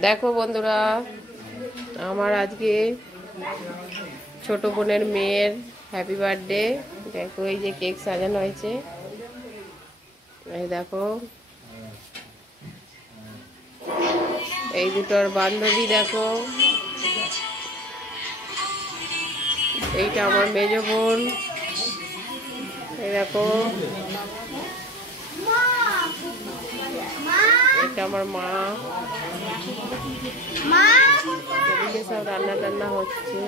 দেখো বন্ধুরা, আমার আজকে ছোট বোনের মেয়ের হ্যাপি বার্থডে। দেখো এই যে কেক সাজানো হয়েছে, এই দেখো এই দুটোর বান্ধবী, দেখো এইটা আমার মেজ বোন, এই দেখো এটা আমার মা। এদিকে সব রান্না টান্না হচ্ছে।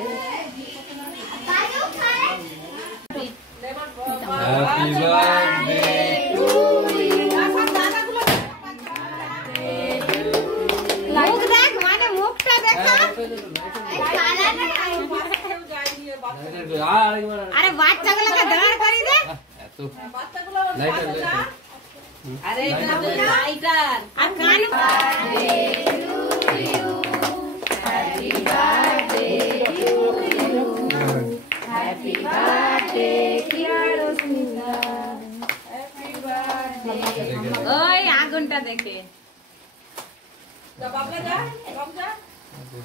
আরে বাচ্চাগুলোকে দাঁড় করি দে। আরে লাইটার আর কান happy birthday to you, happy birthday dear Rosmita, happy birthday. ওই আগুনটা দেখে যা বাবলা যা, বাবলা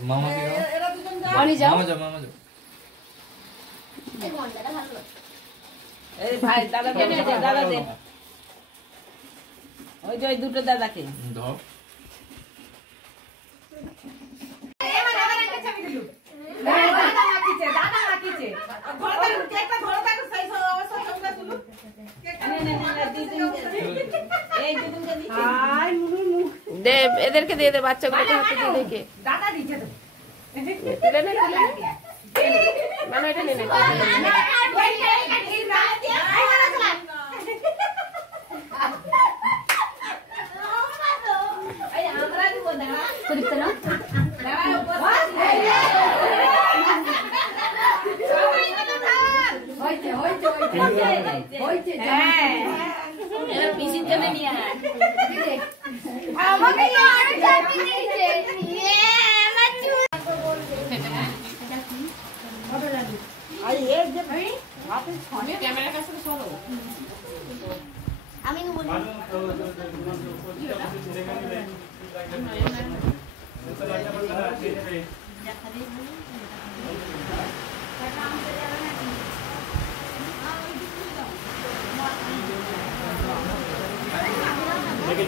মামা কে এরা দুজন যা, মামা যা, মামা যা। এই ঘন্টাটা ভালো লাগে। এই ভাই দাদা কে দে, দাদা দে। ওই যে দুটো দাদাকে দাও। এবার একটা চাবি দিলু। দাদা হাকিছে, দাদা হাকিছে। ঘরটা কেকটা ঘরটা সাইজ অবস্থা সবটা তুলু। এই দুদিনকে দিছি। আই মুনু দে, এদেরকে দিয়ে দে, বাচ্চাগুলোকে হাতে দিয়ে দেখে। দাদা দিছে তো। তুলে নে, তুলে নে। মানে এটা নে নে।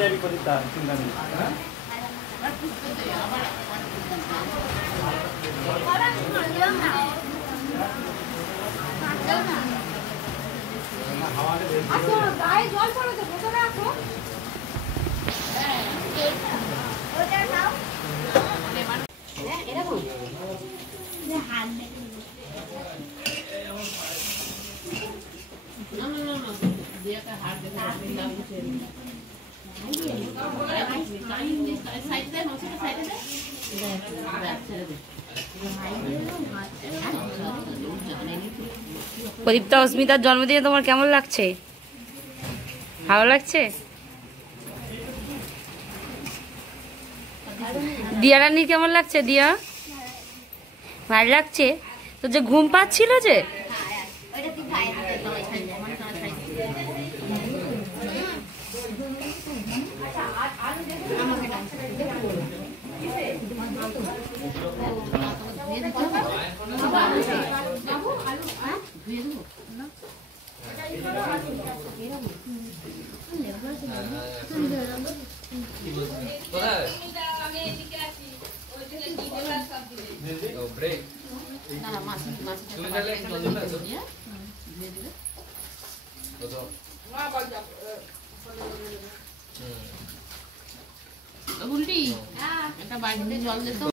Jadi perintah tinggal ni. Pradipta অস্মিতার জন্মদিনে তোমার কেমন লাগছে? ভালো লাগছে? দিয়া রানীর কেমন লাগছে? দিয়া ভালো লাগছে? তো যে ঘুম পাচ্ছিল যে উল্টি একটা বাড়িতে জল দিত।